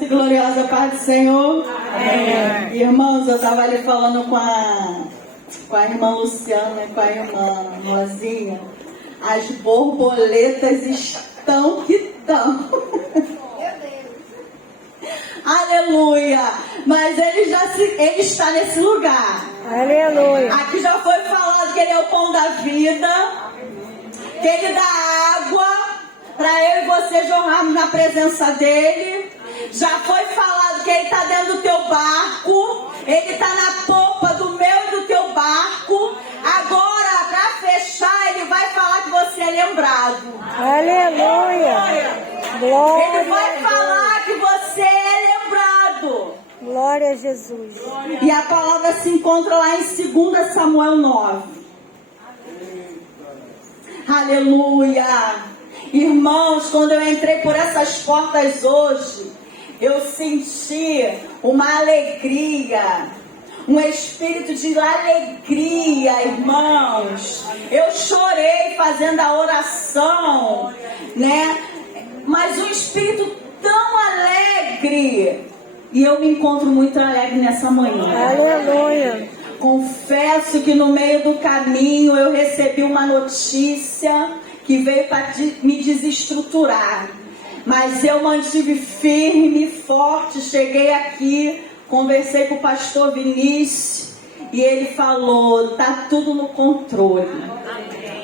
Santa e gloriosa paz do Senhor. Amém. Irmãos, eu estava ali falando com a irmã Luciana e com a irmã Rosinha. As borboletas estão que estão. Aleluia! Mas ele está nesse lugar. Aleluia. Aqui já foi falado que ele é o pão da vida, que ele dá água para eu e você jorrarmos na presença dele. Já foi falado que ele está dentro do teu barco, ele está na popa do meu e do teu barco. Agora, para fechar, ele vai falar que você é lembrado. Aleluia. Glória Ele vai a Deus. falar que você é lembrado. Glória a Jesus. E a palavra se encontra lá em 2 Samuel 9. Aleluia. Irmãos, quando eu entrei por essas portas hoje, eu senti uma alegria, um espírito de alegria, irmãos. Eu chorei fazendo a oração, né? Mas um espírito tão alegre. E eu me encontro muito alegre nessa manhã. Aleluia. Confesso que no meio do caminho eu recebi uma notícia que veio para me desestruturar. Mas eu mantive firme e forte. Cheguei aqui, conversei com o pastor Vinícius e ele falou: tá tudo no controle.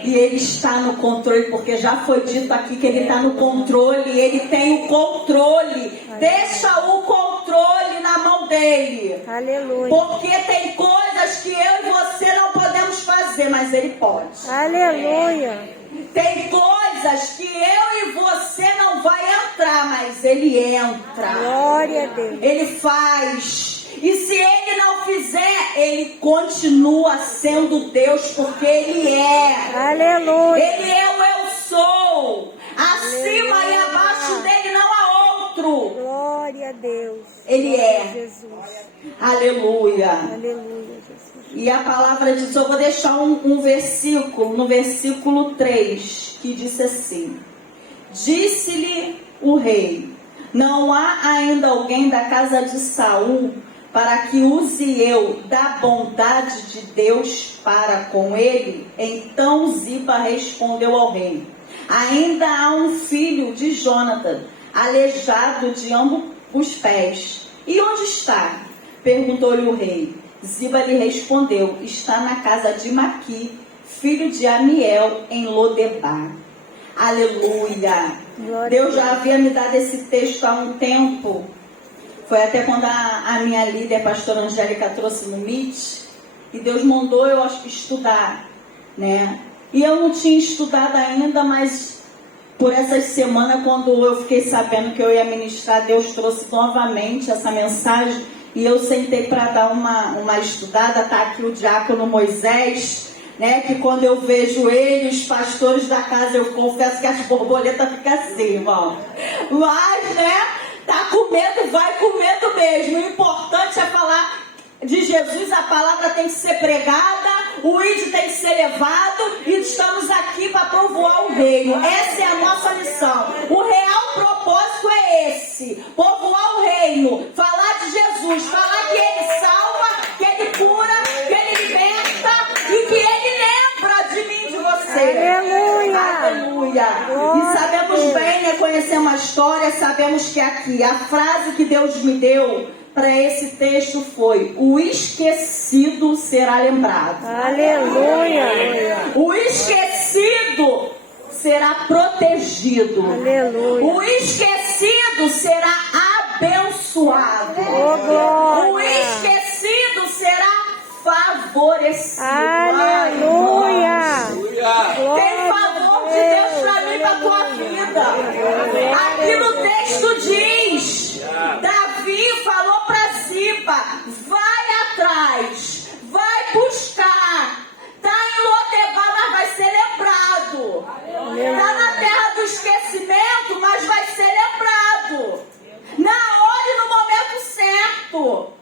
E ele está no controle, porque já foi dito aqui que ele está no controle. Ele tem o controle. Deixa o controle na mão dele. Aleluia. Porque tem coisas que eu e você não podemos fazer, mas ele pode. Aleluia. Tem coisas que eu e você não vai entrar, mas ele entra. Glória a Deus. Ele faz. E se ele não fizer, ele continua sendo Deus, porque ele é. Aleluia. Ele é o eu sou. Acima e abaixo dele não há outro. Glória a Deus. Ele Glória é. a Jesus. Aleluia. Aleluia, Jesus. E a palavra diz, eu vou deixar um versículo, no versículo 3, que disse assim: disse-lhe o rei: não há ainda alguém da casa de Saul para que use eu da bondade de Deus para com ele? Então Ziba respondeu ao rei: ainda há um filho de Jonathan, aleijado de ambos os pés. E onde está? Perguntou-lhe o rei. Ziba lhe respondeu: está na casa de Maqui, filho de Amiel, em Lodebar. Aleluia. Glória Deus já havia me dado esse texto há um tempo. Foi até quando a minha líder, a pastora Angélica, trouxe no Meet. E Deus mandou eu, acho que, estudar, né? E eu não tinha estudado ainda, mas por essas semanas, quando eu fiquei sabendo que eu ia ministrar, Deus trouxe novamente essa mensagem. E eu sentei para dar uma estudada. Está aqui o diácono Moisés, né? Que quando eu vejo ele, os pastores da casa, eu confesso que as borboletas ficam assim, irmão. Mas, né? Tá com medo, vai com medo mesmo. O importante é falar de Jesus, a palavra tem que ser pregada, o ID tem que ser levado, e estamos aqui para povoar o reino. Essa é a nossa missão. O real propósito é esse: povoar o reino, falar de Jesus, falar que ele salva, que ele cura, que ele liberta e que ele lembra de mim, de você. Aleluia. Aleluia. E sabemos bem, né, conhecemos a história, sabemos que aqui a frase que Deus me deu para esse texto foi: o esquecido será lembrado. Aleluia. O esquecido será protegido. Aleluia. O esquecido será abençoado. Oh, glória. O esquecido será favorecido. Aleluia. Tem favor de Deus para mim, para a tua vida. Aqui no texto diz: Davi falou para Ziba: vai atrás, vai buscar. Está em Lodebar, mas vai ser lembrado. Está na terra do esquecimento, mas vai ser lembrado. Na hora e no momento certo.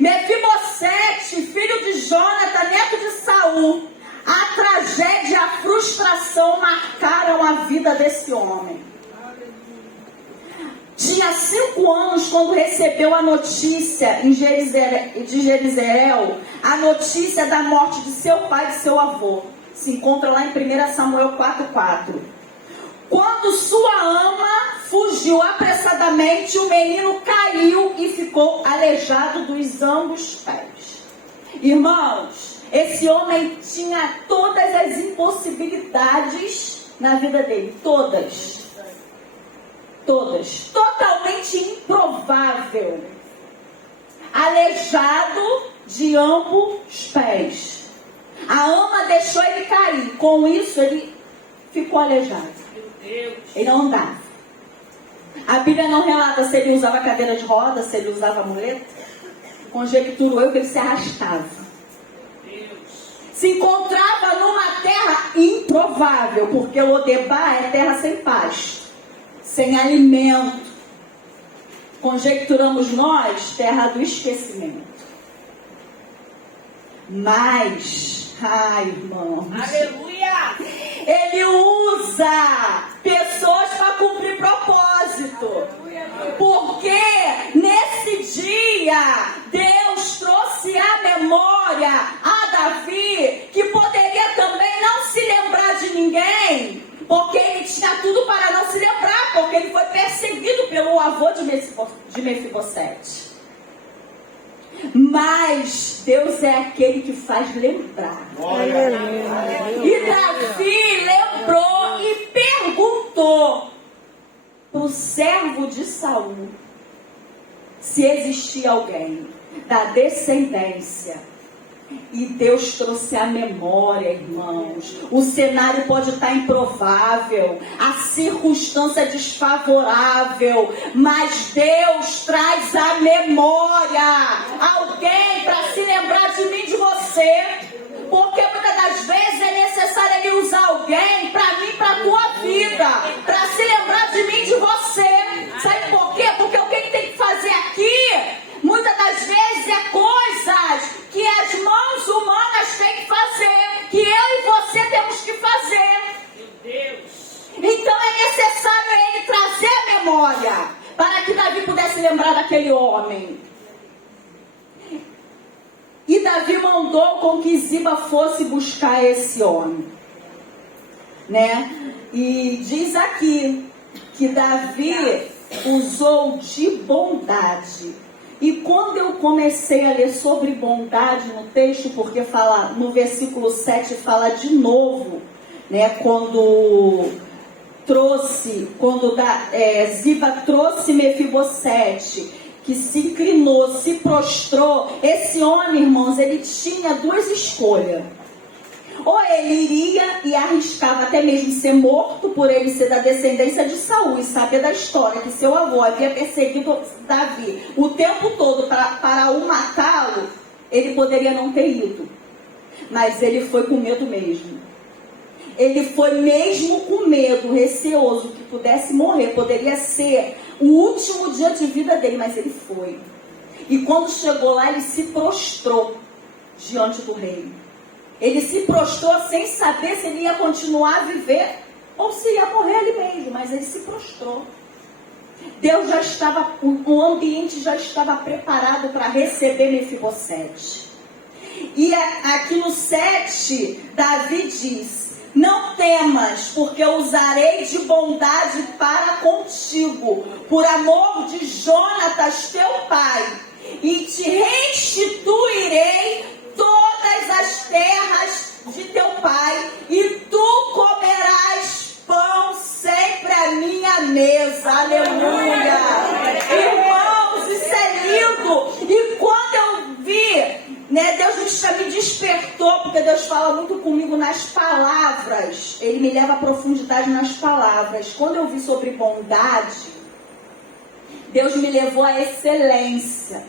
Mefibosete, filho de Jonathan, neto de Saul, a tragédia e a frustração marcaram a vida desse homem. Tinha 5 anos quando recebeu a notícia de Jezreel, a notícia da morte de seu pai e de seu avô. Se encontra lá em 1 Samuel 4:4. Quando sua ama fugiu apressadamente, o menino caiu e ficou aleijado dos ambos pés. Irmãos, esse homem tinha todas as impossibilidades na vida dele. Todas. Totalmente improvável. Aleijado de ambos pés. A ama deixou ele cair. Com isso, ele ficou aleijado. Ele não andava. A Bíblia não relata se ele usava cadeira de roda, se ele usava muleta. Conjecturo eu que ele se arrastava. Se encontrava numa terra improvável, porque Lodebar é terra sem pasto, sem alimento. Conjecturamos nós, terra do esquecimento. Mas, irmãos, aleluia! Ele usa pessoas para cumprir propósito. Porque nesse dia, Deus trouxe à memória a Davi, que poderia também não se lembrar de ninguém, porque ele tinha tudo para não se lembrar, porque ele foi perseguido pelo avô de Mefibosete. Mas Deus é aquele que faz lembrar. E Davi lembrou e perguntou para o servo de Saul se existia alguém da descendência. E Deus trouxe a memória, irmãos. O cenário pode estar improvável, a circunstância desfavorável, mas Deus traz a memória. Alguém para se lembrar de mim, de você. Porque muitas das vezes é necessário Ele usar alguém para mim, para a tua vida, para se lembrar de mim, de você. Sabe por quê? Porque o que Ele tem que fazer aqui, muitas das vezes é coisas que as mãos humanas têm que fazer, que eu e você temos que fazer. Meu Deus. Então é necessário Ele trazer a memória, para que Davi pudesse lembrar daquele homem. E Davi mandou com que Ziba fosse buscar esse homem, né? E diz aqui que Davi usou de bondade. E quando eu comecei a ler sobre bondade no texto, porque fala no versículo 7, fala de novo, né? Quando Ziba trouxe Mefibosete, que se inclinou, se prostrou. Esse homem, irmãos, ele tinha duas escolhas. Ou ele iria e arriscava até mesmo ser morto, por ele ser da descendência de Saul, e saber da história que seu avô havia perseguido Davi o tempo todo para o matá-lo. Ele poderia não ter ido, mas ele foi com medo mesmo. Ele foi mesmo com medo, receoso que pudesse morrer. Poderia ser o último dia de vida dele, mas ele foi. E quando chegou lá, ele se prostrou diante do rei. Ele se prostrou sem saber se ele ia continuar a viver ou se ia morrer ali mesmo, mas ele se prostrou. Deus já estava, o ambiente já estava preparado para receber Mefibosete. E aqui no 7, Davi diz: não temas, porque eu usarei de bondade para contigo, por amor de Jonatas teu pai, e te restituirei todas as terras de teu pai, e tu comerás pão sempre à minha mesa. Aleluia! Irmãos, isso é lindo. E quando eu vi, né, Deus me despertou, porque Deus fala muito comigo nas palavras. Ele me leva à profundidade nas palavras. Quando eu vi sobre bondade, Deus me levou à excelência.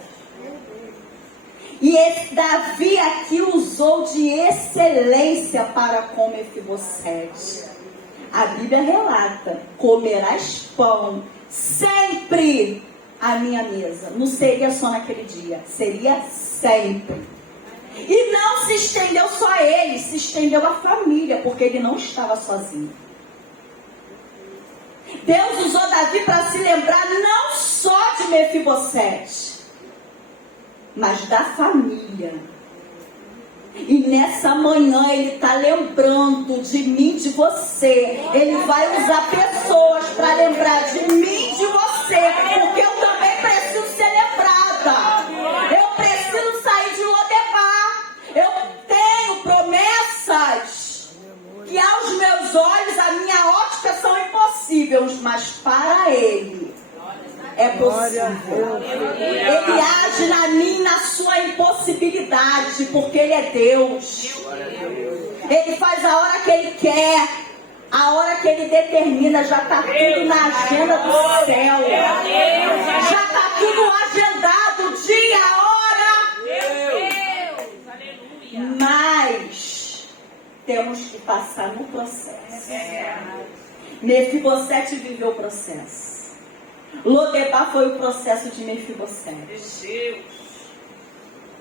E Davi aqui usou de excelência para com Mefibosete. A Bíblia relata: comerás pão sempre à minha mesa. Não seria só naquele dia, seria sempre. E não se estendeu só a ele, se estendeu a família, porque ele não estava sozinho. Deus usou Davi para se lembrar não só de Mefibosete, mas da família. E nessa manhã Ele está lembrando de mim, de você. Ele vai usar pessoas para lembrar de mim, de você, porque eu também preciso ser lembrada. Eu preciso sair de Lodebar. Eu tenho promessas que aos meus olhos, a minha ótica, são impossíveis, mas para Ele é possível. Ele age na minha, na sua impossibilidade, porque Ele é Deus. Ele faz a hora que Ele quer, a hora que Ele determina. Já está tudo na agenda do céu. Já está tudo agendado, dia, hora. Mas temos que passar no processo. Mefibosete viveu o processo. Lodebar foi o processo de Mefibosete.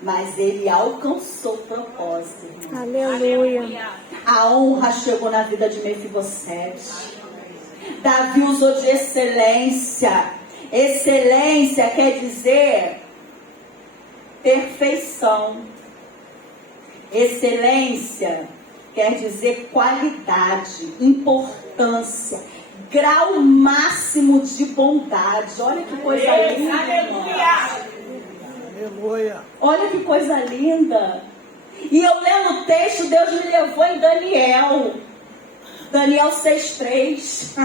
Mas ele alcançou o propósito, irmão. Aleluia. A honra chegou na vida de Mefibosete. Davi usou de excelência. Excelência quer dizer perfeição. Excelência quer dizer qualidade, importância, grau máximo de bondade. Olha que coisa linda. Aleluia. Olha que coisa linda. E eu lendo o texto, Deus me levou em Daniel. Daniel 6:3.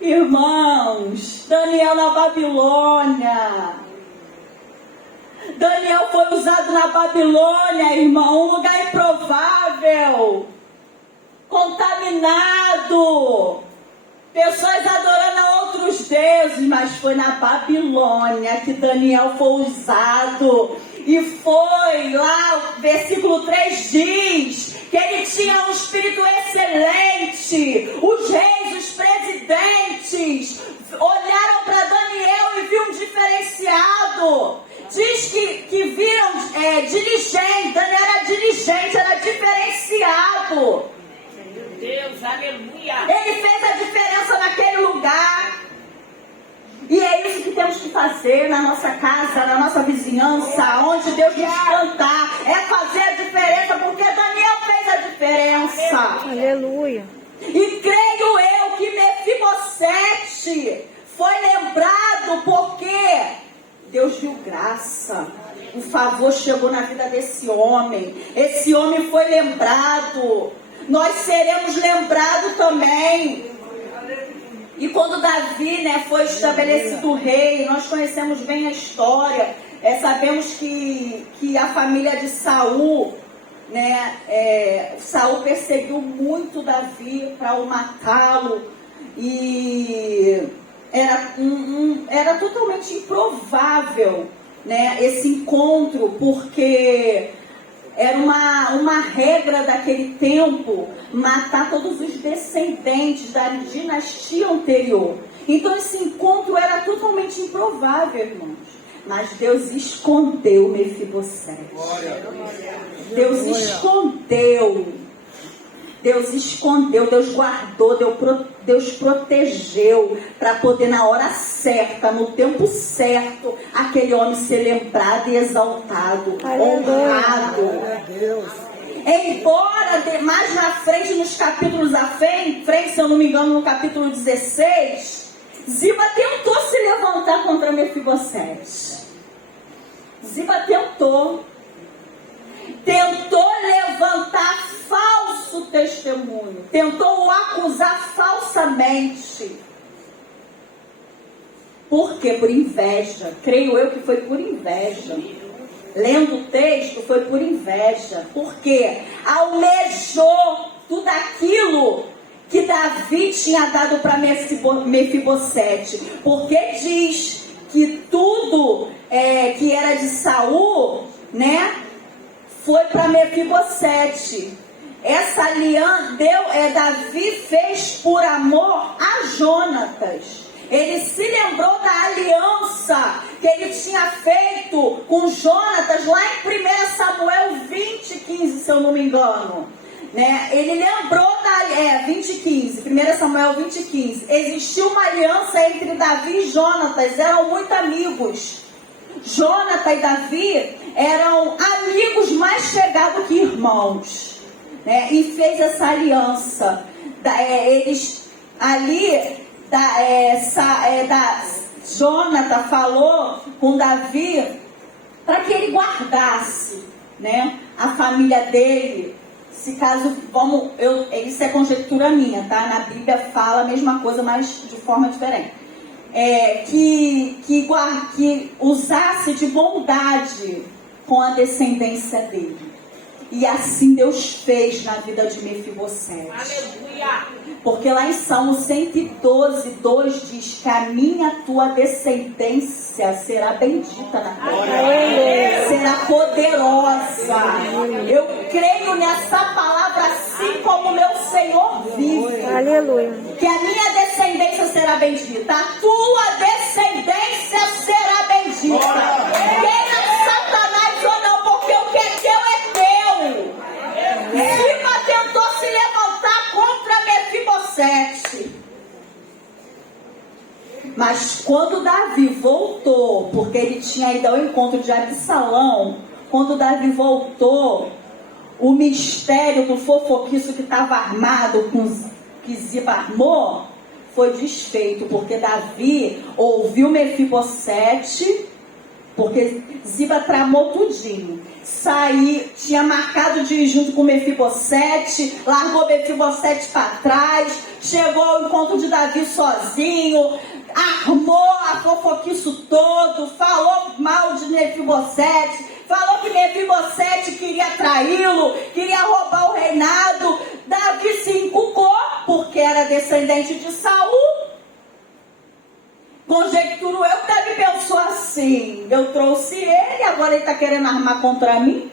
Irmãos, Daniel na Babilônia. Daniel foi usado na Babilônia, irmão. Um lugar improvável. Contaminado. Pessoas adorando a outros deuses. Mas foi na Babilônia que Daniel foi usado. E foi lá, o versículo 3 diz que ele tinha um espírito excelente. Os reis, os presidentes olharam para Daniel e viram um diferenciado. Diz que viram diligente. Daniel era diligente, era diferenciado. Deus, aleluia. Ele fez a diferença naquele lugar. E é isso que temos que fazer na nossa casa, na nossa vizinhança, onde Deus nos plantar. É fazer a diferença, porque Daniel fez a diferença. Aleluia. E creio eu que Mefibosete foi lembrado porque Deus viu graça. O favor chegou na vida desse homem. Esse homem foi lembrado. Nós seremos lembrados também. E quando Davi, foi estabelecido rei, nós conhecemos bem a história. Sabemos que a família de Saul, Saul perseguiu muito Davi para o matá-lo. E era totalmente improvável, esse encontro, porque era uma regra daquele tempo matar todos os descendentes da dinastia anterior. Então esse encontro era totalmente improvável, irmãos. Mas Deus escondeu Mefibosete. Deus escondeu. Deus escondeu, Deus guardou, Deus protegeu, para poder na hora certa, no tempo certo, aquele homem ser lembrado e exaltado, honrado. Embora mais na frente, nos capítulos à frente, se eu não me engano, no capítulo 16, Ziba tentou se levantar contra Mefibosete. Ziba tentou levantar falso testemunho, tentou o acusar falsamente. Por quê? Por inveja. Creio eu que foi por inveja. Lendo o texto, foi por inveja. Porque almejou tudo aquilo que Davi tinha dado para Mefibosete. Porque diz que tudo que era de Saul, foi para Mefibosete. Essa aliança, Davi fez por amor a Jonatas. Ele se lembrou da aliança que ele tinha feito com Jonatas lá em 1 Samuel 20:15, se eu não me engano. né? Ele lembrou 20:15, 1 Samuel 20:15. Existiu uma aliança entre Davi e Jonatas, eram muito amigos. Jonathan e Davi eram amigos mais chegados que irmãos, né? E fez essa aliança. Eles ali, Jonathan falou com Davi para que ele guardasse, né, a família dele. Se caso, isso é conjectura minha, tá? Na Bíblia fala a mesma coisa, mas de forma diferente. Que usasse de bondade com a descendência dele. E assim Deus fez na vida de Mefibosete. Aleluia! Porque lá em Salmo 112:2 diz que a tua descendência será bendita na terra. Será poderosa. Eu creio nessa palavra assim como meu Senhor vive. Aleluia. Que a minha descendência será bendita. A tua descendência será bendita. Queira Satanás ou não, porque o que é teu é teu. Ziba tentou se levantar contra Mefibosete. Mas quando Davi voltou, porque ele tinha ido ao encontro de Absalão, quando Davi voltou, o mistério do fofoquiço que estava armado, que Ziba armou, foi desfeito, porque Davi ouviu Mefibosete, porque Ziba tramou tudinho. Tinha marcado de ir junto com Mefibosete, largou Mefibosete para trás, chegou ao encontro de Davi sozinho, armou a fofoquiço todo, falou mal de Mefibosete, falou que Mefibosete queria traí-lo, queria roubar o reinado. Davi se encucou, porque era descendente de Saul. Conjecturo eu que Davi pensou assim: eu trouxe ele, agora ele está querendo armar contra mim.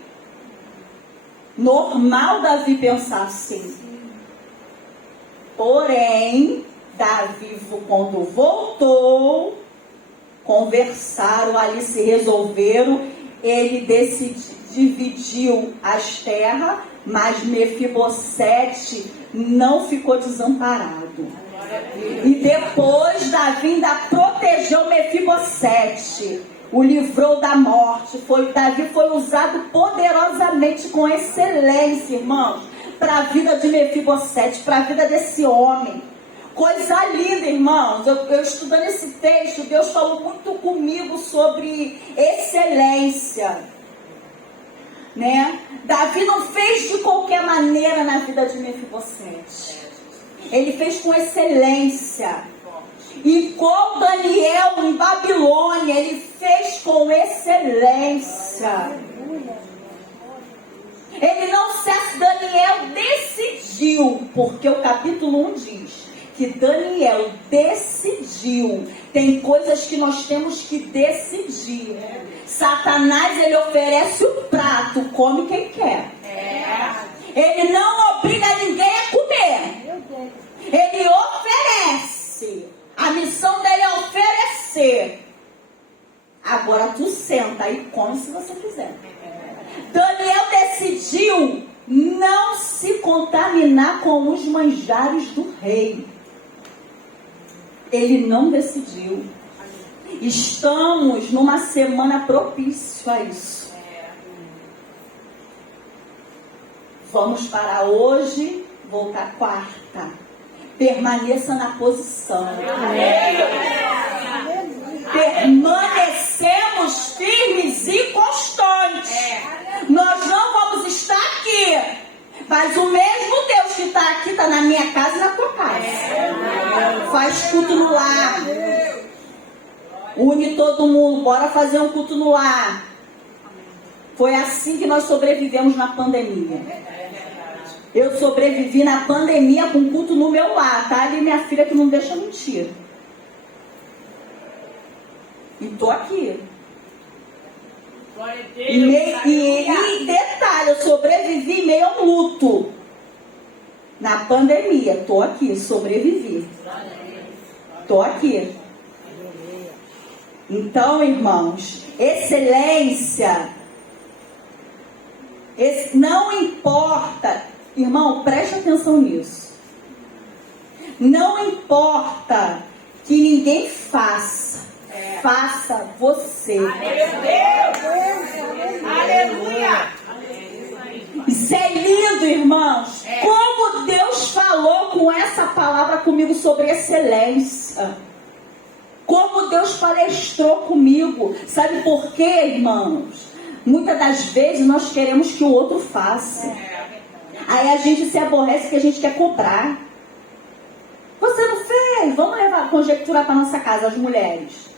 Normal Davi pensar assim. Porém, Davi, quando voltou, conversaram ali, se resolveram. Ele dividiu as terras, mas Mefibosete não ficou desamparado. E depois Davi ainda protegeu Mefibosete, o livrou da morte. Davi foi usado poderosamente, com excelência, irmãos, para a vida de Mefibosete, para a vida desse homem. Coisa linda, irmãos. Eu estudando esse texto, Deus falou muito comigo sobre excelência, né? Davi não fez de qualquer maneira na vida de Mefibosete. Ele fez com excelência. E com Daniel em Babilônia, ele fez com excelência. Ele não se... Daniel decidiu, porque o capítulo 1 diz que Daniel decidiu. Tem coisas que nós temos que decidir. Satanás, ele oferece o prato, come quem quer. Ele não obriga ninguém a comer. Ele oferece. A missão dele é oferecer. Agora tu senta e come se você quiser. Daniel decidiu não se contaminar com os manjares do rei. Ele não decidiu. Estamos numa semana propícia a isso. Vamos para hoje, voltar quarta. Permaneça na posição. Permanecemos firmes e constantes. Nós não vamos estar aqui, mas o mesmo Deus que está aqui está na minha casa e na tua casa. Faz culto no lar. Une todo mundo, bora fazer um culto no lar. Foi assim que nós sobrevivemos na pandemia. Eu sobrevivi na pandemia com culto no meu lar, tá? Ali minha filha que não deixa mentir. E tô aqui. E detalhe, eu sobrevivi meio ao luto. Na pandemia, tô aqui, sobrevivi. Tô aqui. Então, irmãos, excelência, não importa Irmão, preste atenção nisso. Não importa que ninguém faça, faça você. Aleluia! Isso é lindo, irmãos. Como Deus falou com essa palavra comigo sobre excelência. Como Deus palestrou comigo. Sabe por quê, irmãos? Muitas das vezes nós queremos que o outro faça. Aí a gente se aborrece que a gente quer cobrar. Você não fez? Vamos levar conjecturar para nossa casa, as mulheres.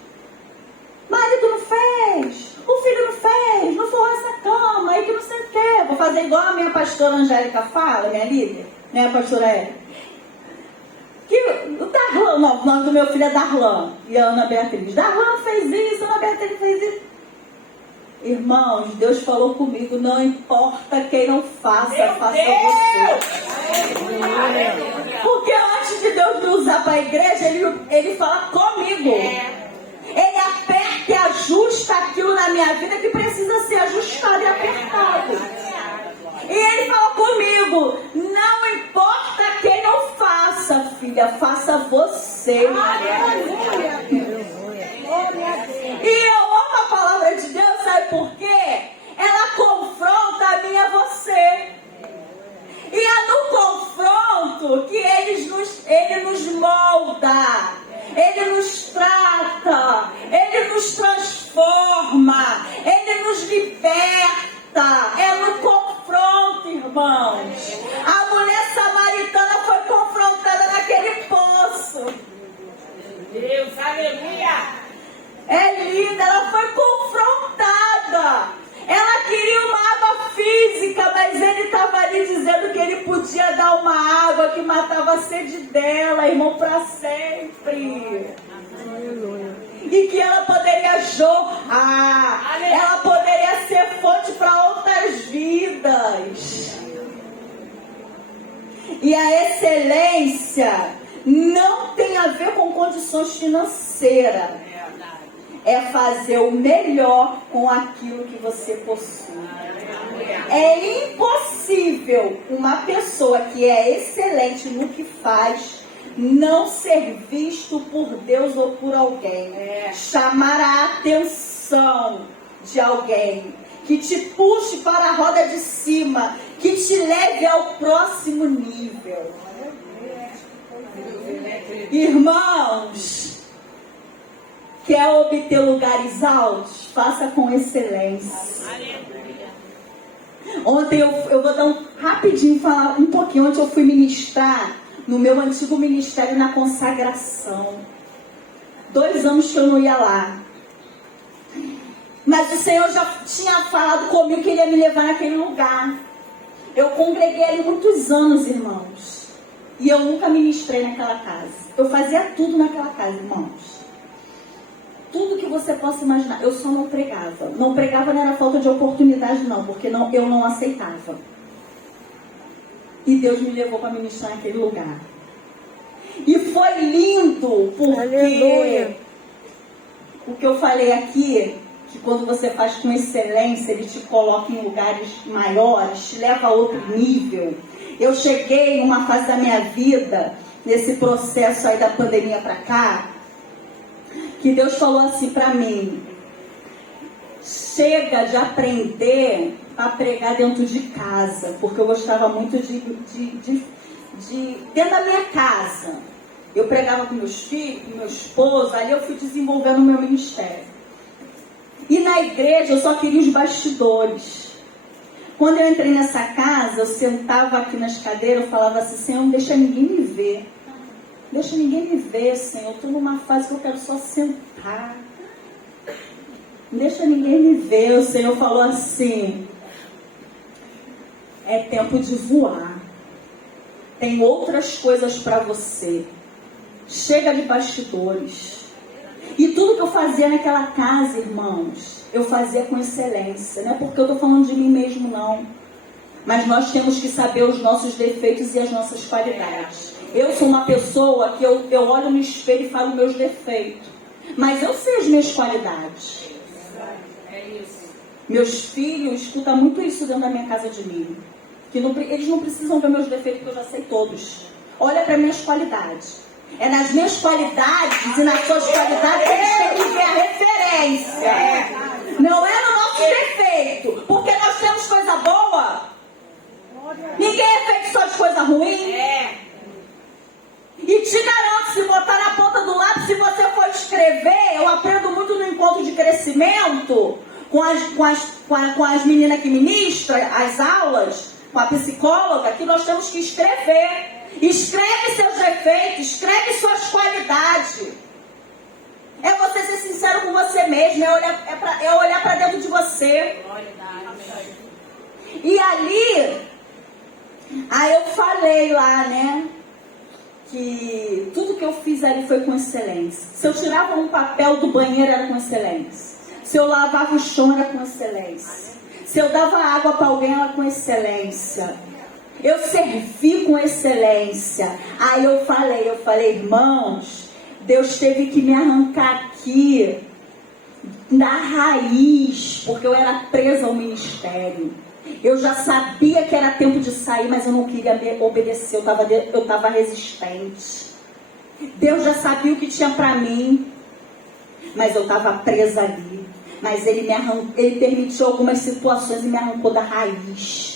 Marido não fez. O filho não fez. Não forrou essa cama. Aí que não sei o quê. Vou fazer igual a minha pastora Angélica fala, minha líder. Né, pastora Érica? Que o Darlan, não, o nome do meu filho é Darlan. E a Ana Beatriz. Darlan fez isso, Ana Beatriz fez isso. Irmãos, Deus falou comigo, não importa quem não faça, faça você. Porque antes de Deus me usar para a igreja, ele fala comigo. Ele aperta e ajusta aquilo na minha vida que precisa ser ajustado e apertado. E ele falou comigo, não importa quem não faça, filha, faça você. E eu amo a palavra de Deus, sabe por quê? Ela confronta a mim e a você. E é no confronto que ele nos molda, ele nos trata, ele nos transforma, ele nos liberta. É no confronto, irmãos. A mulher samaritana foi confrontada naquele poço. Deus, aleluia! É linda, ela foi confrontada. Ela queria uma água física, mas ele estava ali dizendo que ele podia dar uma água que matava a sede dela, irmão, para sempre. E que ela poderia jorrar, ela poderia ser fonte para outras vidas. E a excelência não tem a ver com condições financeiras. É fazer o melhor com aquilo que você possui. É impossível uma pessoa que é excelente no que faz não ser visto por Deus ou por alguém. Chamar a atenção de alguém que te puxe para a roda de cima, que te leve ao próximo nível. Irmãos, quer obter lugares altos? Faça com excelência. Ontem eu vou dar rapidinho falar um pouquinho. Ontem eu fui ministrar no meu antigo ministério na consagração. 2 anos que eu não ia lá. Mas o Senhor já tinha falado comigo que Ele ia me levar naquele lugar. Eu congreguei ali muitos anos, irmãos. E eu nunca ministrei naquela casa. Eu fazia tudo naquela casa, irmãos. Tudo que você possa imaginar. Eu só não pregava. Não pregava não era falta de oportunidade, não. Porque eu não aceitava. E Deus me levou para ministrar naquele lugar. E foi lindo, porque Aleluia. O que eu falei aqui, que quando você faz com excelência, Ele te coloca em lugares maiores, te leva a outro nível. Eu cheguei numa fase da minha vida, nesse processo aí da pandemia para cá, que Deus falou assim para mim: chega de aprender a pregar dentro de casa, porque eu gostava muito de dentro da minha casa. Eu pregava com meus filhos, com meu esposo, ali eu fui desenvolvendo o meu ministério. E na igreja eu só queria os bastidores. Quando eu entrei nessa casa, eu sentava aqui nas cadeiras, eu falava assim: Senhor, não deixa ninguém me ver. Deixa ninguém me ver, Senhor. Eu estou numa fase que eu quero só sentar. Não deixa ninguém me ver. O Senhor falou assim: é tempo de voar. Tem outras coisas para você. Chega de bastidores. E tudo que eu fazia naquela casa, irmãos, eu fazia com excelência. Não é porque eu estou falando de mim mesmo, não. Mas nós temos que saber os nossos defeitos e as nossas qualidades. Eu sou uma pessoa que eu olho no espelho e falo meus defeitos. Mas eu sei as minhas qualidades. É isso. Meus filhos escutam muito isso dentro da minha casa de mim. Que eles não precisam ver meus defeitos, porque eu já sei todos. Olha para minhas qualidades. É nas minhas qualidades e nas suas qualidades que eles têm que ver a referência. Não é no nosso defeito, porque nós temos coisa boa. Ninguém é feito só de coisa ruim. E te garanto, se botar na ponta do lápis, se você for escrever, eu aprendo muito no encontro de crescimento, com as meninas que ministram as aulas, com a psicóloga, que nós temos que escrever. Escreve seus defeitos, escreve suas qualidades. É você ser sincero com você mesmo, é olhar para dentro de você. E ali, aí eu falei lá, né, que tudo que eu fiz ali foi com excelência. Se eu tirava um papel do banheiro era com excelência. Se eu lavava o chão era com excelência. Se eu dava água para alguém era com excelência. Eu servi com excelência. Aí eu falei, irmãos, Deus teve que me arrancar aqui da raiz, porque eu era presa ao ministério. Eu já sabia que era tempo de sair, mas eu não queria obedecer, eu estava resistente. Deus já sabia o que tinha para mim, mas eu estava presa ali. Mas Ele permitiu algumas situações e me arrancou da raiz.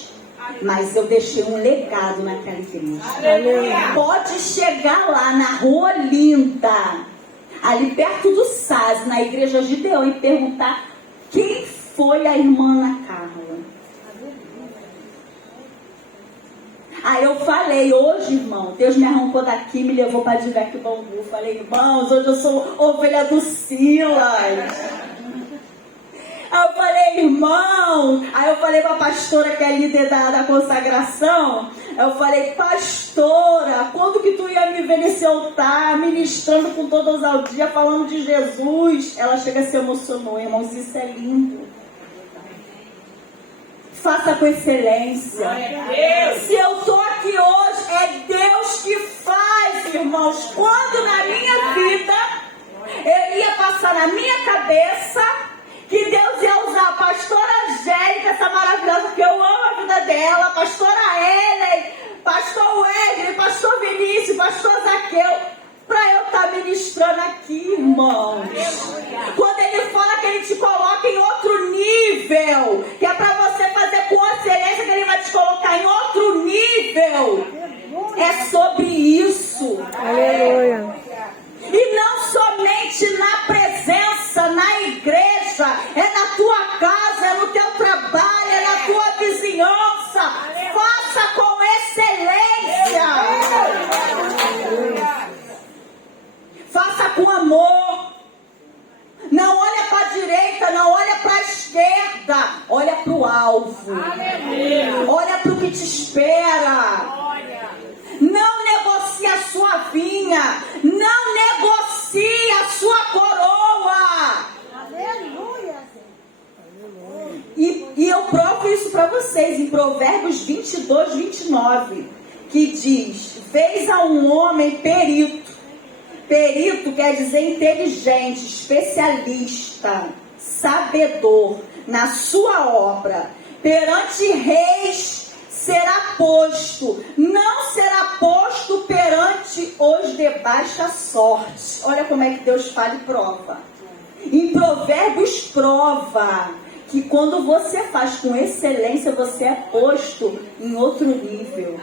Mas eu deixei um legado naquela igreja. Aleluia. Pode chegar lá na Rua Linda, ali perto do SAS, na igreja de Deus, e perguntar quem foi a irmã Ana Carla. Aí eu falei, hoje, irmão, Deus me arrancou daqui e me levou para Diverque Bangu. Falei, irmãos, hoje eu sou ovelha do Silas. Aí eu falei, irmão, aí eu falei para a pastora que é líder da consagração, eu falei, pastora, quando que tu ia me ver nesse altar, ministrando com todas as dias, falando de Jesus? Ela chega a se emocionou, irmãos, isso é lindo. Faça com excelência. Se eu estou aqui hoje, é Deus que faz, irmãos. Quando na minha vida, eu ia passar na minha cabeça que Deus ia usar a pastora Angélica, essa maravilhosa, que eu amo a vida dela, a pastora Ellen, pastor Wesley, pastor Vinícius, pastor Zaqueu, para eu estar ministrando aqui, irmãos. Quando ele fala que ele te coloca em outro nível, que é para você fazer com excelência, que ele vai te colocar em outro nível, é sobre isso. Aleluia. E não somente na presença, na igreja, é na tua casa, é no teu trabalho, é na tua vizinhança. Faça com excelência. Faça com amor. Não olha para a direita, não olha para a esquerda. Olha para o alvo. Olha para o que te espera. Não negocie a sua vinha. Não negocie a sua coroa. Aleluia. E eu provo isso para vocês em Provérbios 22, 29, que diz: fez a um homem perito. Perito quer dizer inteligente, especialista, sabedor na sua obra. Perante reis será posto, não será posto perante os de baixa sorte. Olha como é que Deus fala e prova. Em Provérbios prova que quando você faz com excelência, você é posto em outro nível.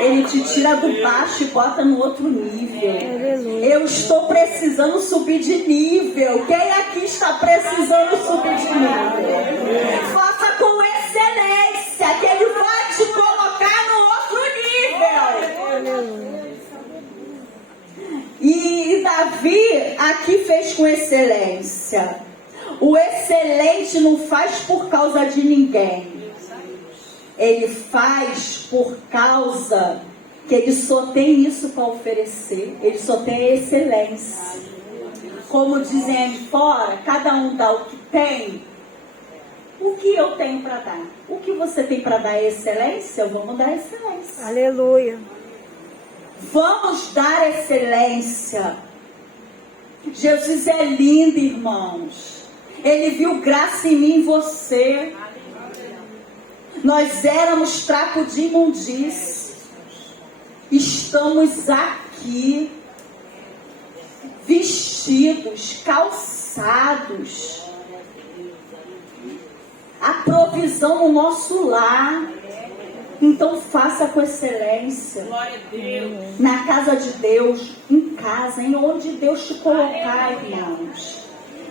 Ele te tira do baixo e bota no outro nível. Eu estou precisando subir de nível. Quem aqui está precisando subir de nível? Faça com excelência, que ele vai te colocar no outro nível. E Davi aqui fez com excelência. O excelente não faz por causa de ninguém. Ele faz por causa que ele só tem isso para oferecer. Ele só tem a excelência. Como dizem aí fora, cada um dá o que tem. O que eu tenho para dar? O que você tem para dar é excelência? Vamos dar excelência. Aleluia. Vamos dar excelência. Jesus é lindo, irmãos. Ele viu graça em mim e você. Nós éramos trapo de imundície. Estamos aqui, vestidos, calçados. A provisão no nosso lar. Então faça com excelência. Glória a Deus. Na casa de Deus, em casa, em onde Deus te colocar, irmãos.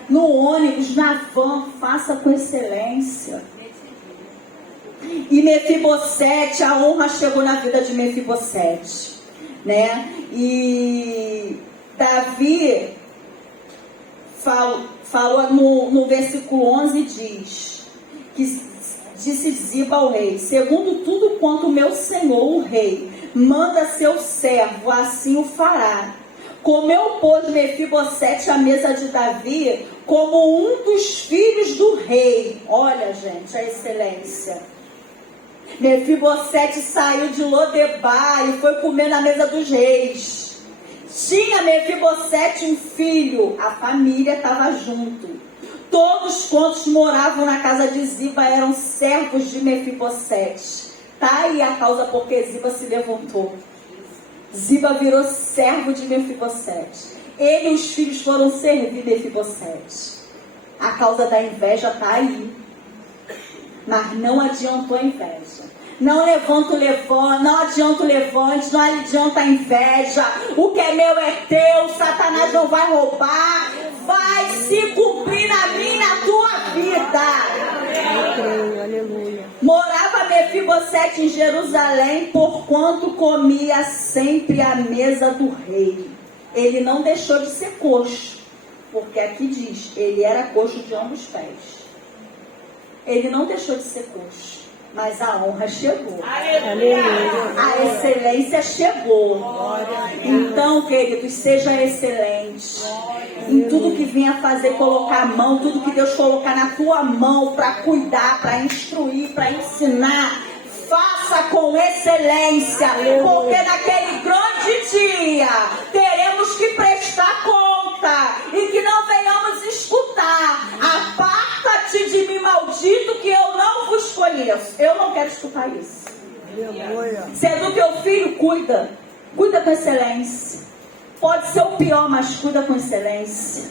No ônibus, na van, faça com excelência. E Mefibosete, a honra chegou na vida de Mefibosete, né? E Davi falou no versículo 11, diz que disse Ziba ao rei: segundo tudo quanto meu senhor o rei manda seu servo, assim o fará. Comeu, pois, Mefibosete à mesa de Davi como um dos filhos do rei. Olha, gente, a excelência. Mefibosete saiu de Lodebar e foi comer na mesa dos reis. Tinha Mefibosete um filho, a família estava junto. Todos quantos moravam na casa de Ziba eram servos de Mefibosete. Tá aí a causa porque Ziba se levantou. Ziba virou servo de Mefibosete. Ele e os filhos foram servir Mefibosete. A causa da inveja está aí. Mas não adiantou a inveja. Não adianta o levante, não adianta a inveja. O que é meu é teu, Satanás não vai roubar. Vai se cumprir na minha e na tua vida. Aleluia. Morava Mefibosete em Jerusalém, porquanto comia sempre à mesa do rei. Ele não deixou de ser coxo, porque aqui diz, ele era coxo de ambos os pés. Ele não deixou de ser coxo, mas a honra chegou. Aleluia. A excelência chegou. Então, queridos, seja excelente em tudo que venha fazer, colocar a mão, tudo que Deus colocar na tua mão para cuidar, para instruir, para ensinar. Faça com excelência, porque naquele grande dia teremos que prestar conta e que não venhamos escutar: aparta-te de mim, maldito, que eu não vos conheço. Eu não quero escutar isso. Se é do teu filho, cuida com excelência. Pode ser o pior, mas cuida com excelência.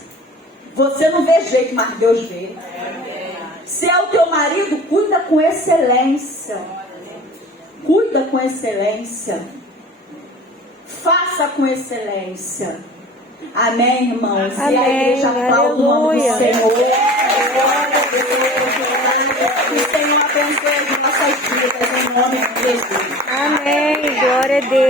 Você não vê jeito, mas Deus vê. Se é o teu marido, cuida com excelência. Cuida com excelência. Faça com excelência. Amém, irmãos? Amém. E a igreja aplaude o nome do Senhor. Que o Senhor abençoe as nossas vidas em nome de Jesus. Amém. Glória a Deus.